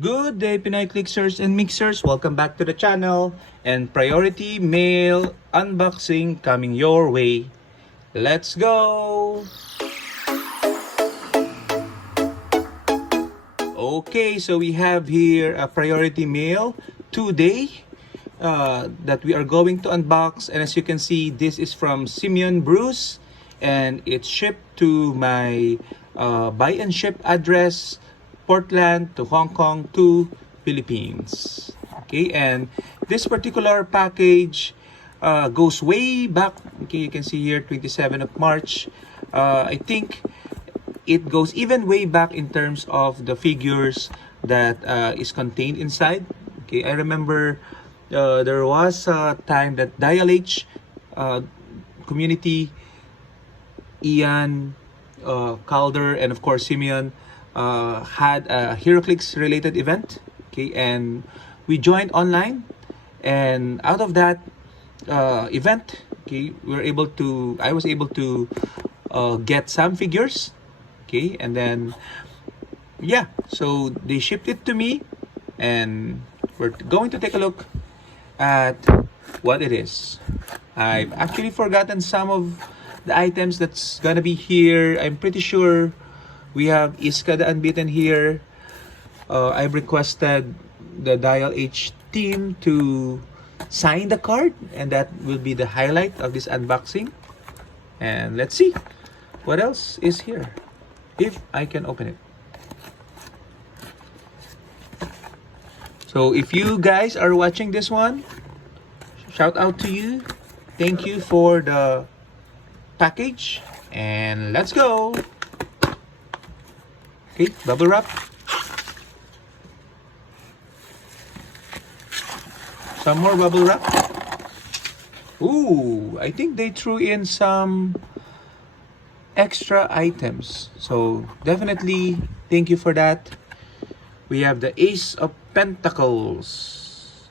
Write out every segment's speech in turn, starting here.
Good day, Pinoy Clicksers and Mixers. Welcome back to the channel. And priority mail unboxing coming your way. Let's go! Okay, so we have here a priority mail today that we are going to unbox. And as you can see, this is from Simeon Bruce. And it's shipped to my buy and ship address, Portland to Hong Kong to Philippines. Okay, and this particular package goes way back. Okay, you can see here 27 of March. I think it goes even way back in terms of the figures that is contained inside. Okay, I remember there was a time that Dial H community, Ian, Kalder, and of course Simeon had a Heroclix related event. Okay, and we joined online, and out of that event, okay, I was able to get some figures. Okay, and then yeah, so they shipped it to me, and we're going to take a look at what it is. I've actually forgotten some of the items that's gonna be here. I'm pretty sure we have Iska the Unbeaten here. I've requested the Dial H team to sign the card, and that will be the highlight of this unboxing. And let's see what else is here, if I can open it. So if you guys are watching this one, shout out to you. Thank you for the package, and let's go. Okay, bubble wrap. Some more bubble wrap. Ooh, I think they threw in some extra items. So definitely thank you for that. We have the Ace of Pentacles.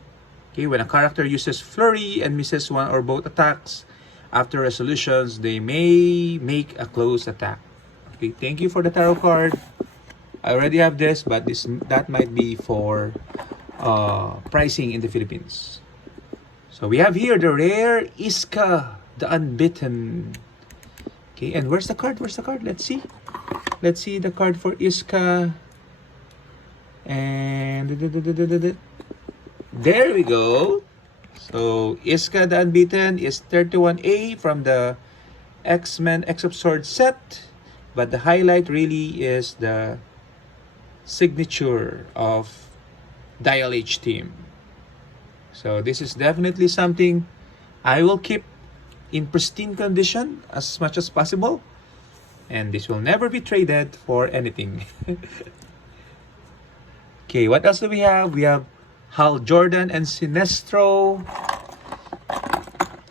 Okay, when a character uses flurry and misses one or both attacks, after resolutions, they may make a close attack. Okay, thank you for the tarot card. I already have this, but that might be for pricing in the Philippines. So we have here the rare Iska the Unbeaten. Okay, and where's the card? Where's the card? Let's see. Let's see the card for Iska. And there we go. So Iska the Unbeaten is 31A from the X-Men X of Swords set. But the highlight really is the signature of Dial H team. So this is definitely something I will keep in pristine condition as much as possible. And this will never be traded for anything. Okay, what else do we have? We have Hal Jordan and Sinestro.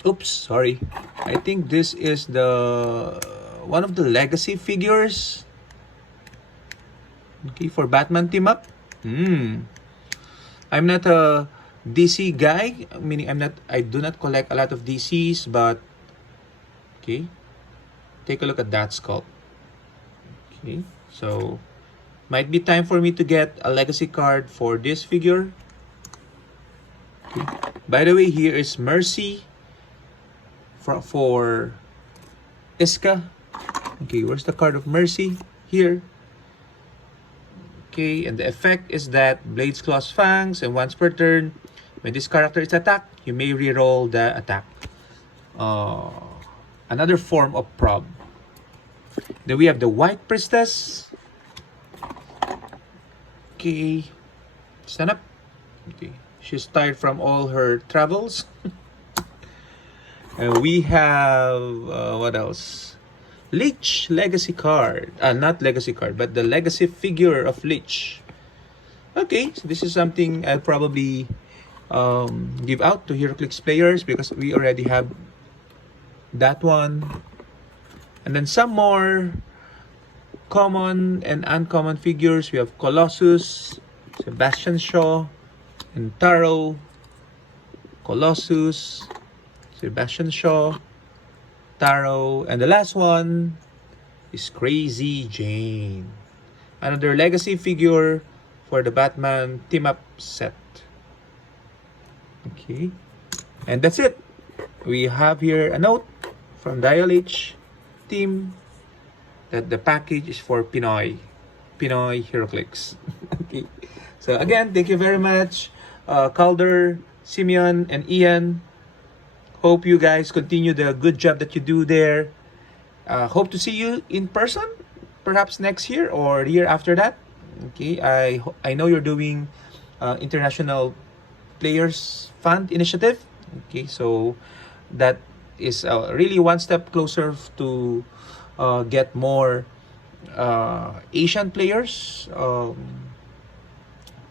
Oops, sorry. I think this is the one of the legacy figures. Okay, for Batman team up. I'm not a DC guy, meaning I do not collect a lot of DCs, but okay. Take a look at that sculpt. Okay, so might be time for me to get a legacy card for this figure. Okay. By the way, here is Mercy for Iska. Okay, where's the card of Mercy? Here. Okay, and the effect is that Blades Claws Fangs, and once per turn, when this character is attacked, you may reroll the attack. Another form of prob. Then we have the White Priestess. Okay, stand up. Okay, she's tired from all her travels. And we have what else? Lich legacy card. Not legacy card, but the legacy figure of Lich. Okay, so this is something I'll probably give out to Heroclix players because we already have that one. And then some more common and uncommon figures. We have Colossus, Sebastian Shaw, and Taro. Colossus, Sebastian Shaw, Taro, and the last one is Crazy Jane. Another legacy figure for the Batman team up set. Okay, and that's it. We have here a note from Dial H team that the package is for Pinoy Heroclix. Okay, so again, thank you very much, Kalder, Simeon, and Ian. Hope you guys continue the good job that you do there. Hope to see you in person, perhaps next year or the year after that. Okay, I know you're doing international players fund initiative. Okay, so that is really one step closer to get more Asian players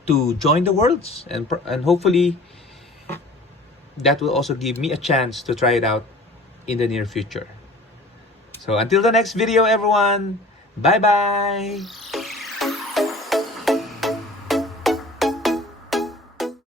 to join the worlds, and hopefully that will also give me a chance to try it out in the near future. So until the next video, everyone, bye bye.